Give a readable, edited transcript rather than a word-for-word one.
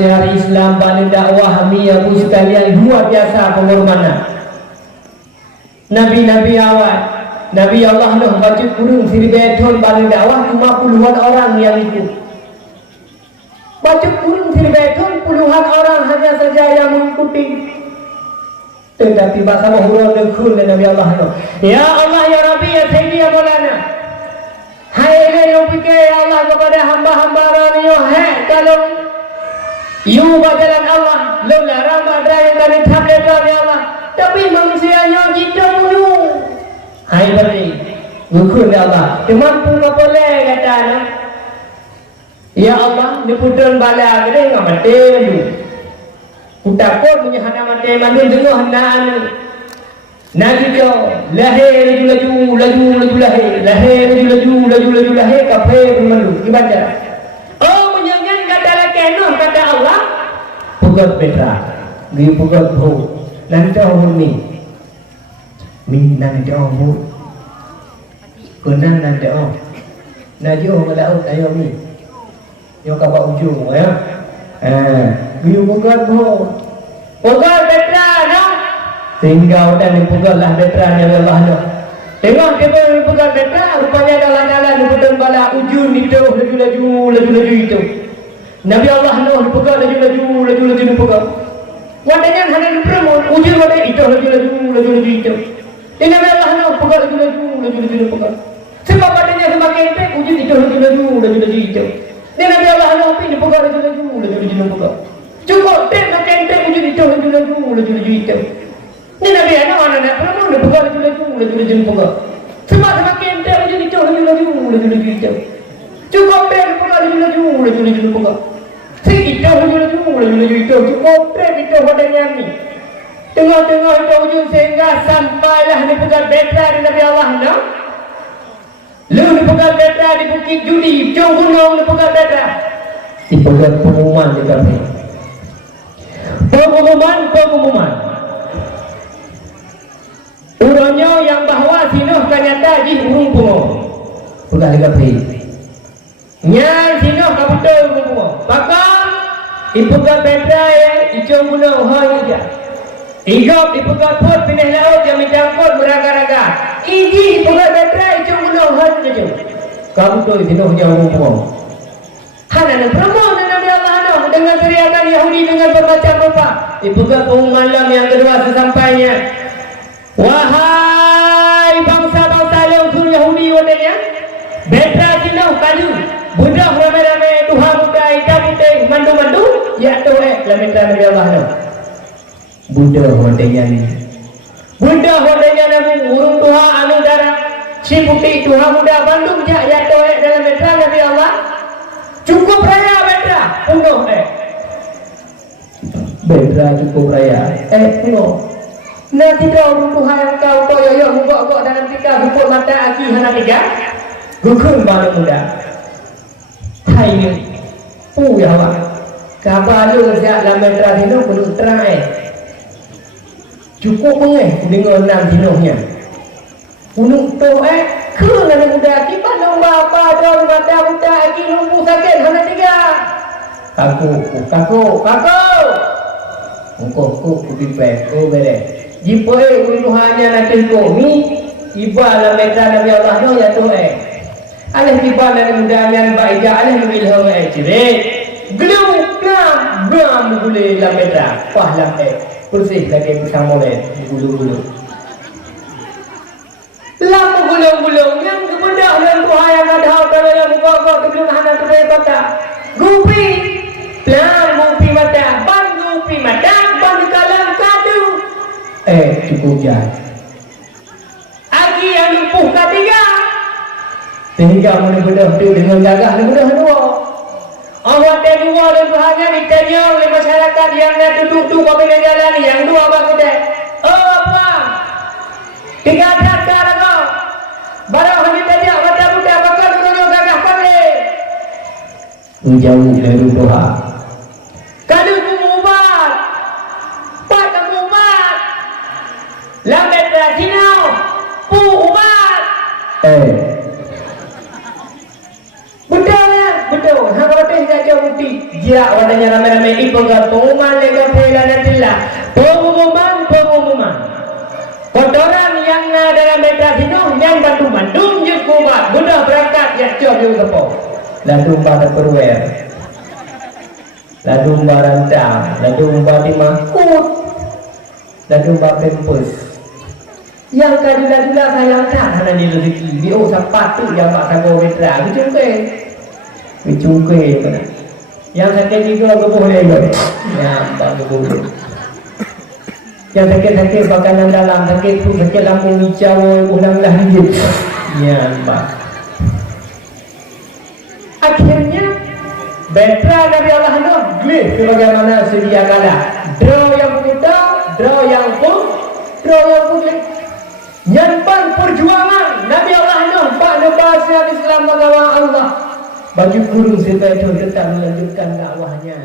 syiar Islam balik dakwah Abu sekalian luar biasa pengorbanan. Nabi-nabi awal, Nabi Allah Nuh baca kurung Sirbeton balik dakwah cuma puluhan orang yang ikut. Baca kurung Sirbeton puluhan orang hanya saja yang mengikuti. Tetapi bahasa mahura nekun Nabi Allah Nuh. Ya Allah ya Rabbi ya Sayyidi ya Maulana. Hai Nabi ya Allah kepada hamba-hamba Rabbi kalau you berjalan Allah lola ramadhan yang dari tablet ya Allah. Tapi manusianya kita dulu. Hai beri ngukun ya Allah. Dia mampu apa boleh kata no? Ya Allah, ni putran bala gede ngam mate mandu. Utakot punya hana mate mandu dengoh hanaan. Nabi ko lahir laju lahir kafe mandu ibadah. Oh menyanyian kata lakenuh kata Allah. Pugat petra, gi pugat bhu. Nanti orang ni nanti orang kenang nanti orang nanti orang laut ayo ni yo kabar ujung ya biu bukan bukan betra no tinggal dan bukanlah betra ni Allah no tengok dia bukan betra rupanya dalam di betul bala ujung itu laju itu Nabi Allah no bukan laju bukan wadanya hanya promo ujung wadanya itu laju itu ini Nabi Allah no bukan laju bukan sebab wadanya semakin pendek ujung itu laju itu ini Nabi Allah no ini bukan laju bukan cukup pendek pendek ujung itu laju itu ini Nabi Allah mana promo bukan laju bukan sebab semakin pendek ujung itu laju itu cukup pendek bukan laju bukan kita laju itu cukup kita wadanya ni tengah-tengah itu ujung sehingga sampailah di Pukat Betra di Nabi Allah no? Lalu di Pukat Betra di Bukit Judi Jom Gunung di Pukat Betra di Pukat pengumuman di kami pengumuman urangnya yang bahawa sinuh kanyata di urung punggung Pukat di kami nyan sinuh kabuto urung punggung bakal Ipukat Betra yang icong gunung hoi aja. Igop ipukat put pindah laut yang mencangkut beraga-raga. Iji ipukat Betra icong gunung hoi aja. Kamu tu sino jauh pun. Hana nak promo Nabi Allah no dengan teriakan Yahudi dengan bermacam rupa. Ipukat malam yang kedua sesampainya. Wahai bangsa-bangsa lengsur Yahudi wadanya. Betra sino kadu. Budak ramai-ramai Tuhan muda hitam putih mandu-mandu ya tu lamitra Nabi Allah no. Budak wadanya ni. Budak wadanya namu urung Tuhan anu darah si putih Tuhan muda Bandung ya tu dalam mitra Nabi Allah. Cukup raya betra penuh betra cukup raya penuh. Nanti kau urung Tuhan yang kau toyo mugok-gok dalam tika hukum mata aki hana tiga gukun baru muda. Hai ni ya Allah kabalu sejak dalam metra dino perlu terang cukup dengan 6 dinonya gunung tu kena muda kipas nombor apa dong mata buta aki lumpuh sakit hana tiga kaku engkau kupipet bere jipoe uluhannya nanti ko ni iba dalam metra Nabi Allah no ya tu alih tiba dan mudahan baiknya alih memilih cerit gelum boleh lamedra pahlam bersih lagi bersama oleh gulu-gulu lama gulung-gulung yang kemudah dan Tuhan yang ada kalau yang muka-muka sebelum hana terbaik kota gupi gupi mata ban kalang kadu cukup jahat aki yang lumpuh ketiga sehingga mudah-mudah tu dengan gagah mudah dua. Awak dua dan bahagia ditanya oleh masyarakat yang nak duduk apabila jalan yang dua bagus deh. Oh apa? Tiga kakak kau. Baru hanya tanya mata muda bakal dengan gagah kami. Menjauh dari doa. Kalau umat, pak kamu umat. Lambat rajinau, pu umat. Betul. Hang roti jaga bukti. siap wadahnya ramai-ramai ibaga pengumuman lega pela nantilah pengumuman kotoran yang dalam metra hidung yang bandung je kubat mudah berangkat yang coba yung kepo lalu pada perwer lalu barantang lalu batimangkut lalu bapempus yang kadula-dula sayang tak hana ni rezeki dia sampai tu yang pak sago metra Bicungke mana? Yang sakit juga aku boleh boleh. Ya, tak boleh. Yang sakit makanan dalam sakit tu sakit lambung hijau ulang-ulang hidup. Ya, Pak. Akhirnya betra Nabi Allah Nuh glis sebagaimana sedia kala. Draw yang kita, draw yang pun. Nyampan perjuangan Nabi Allah Nuh Pak Nabi Islam mengawal Allah. Baju guru serta itu tetap melanjutkan dakwahnya.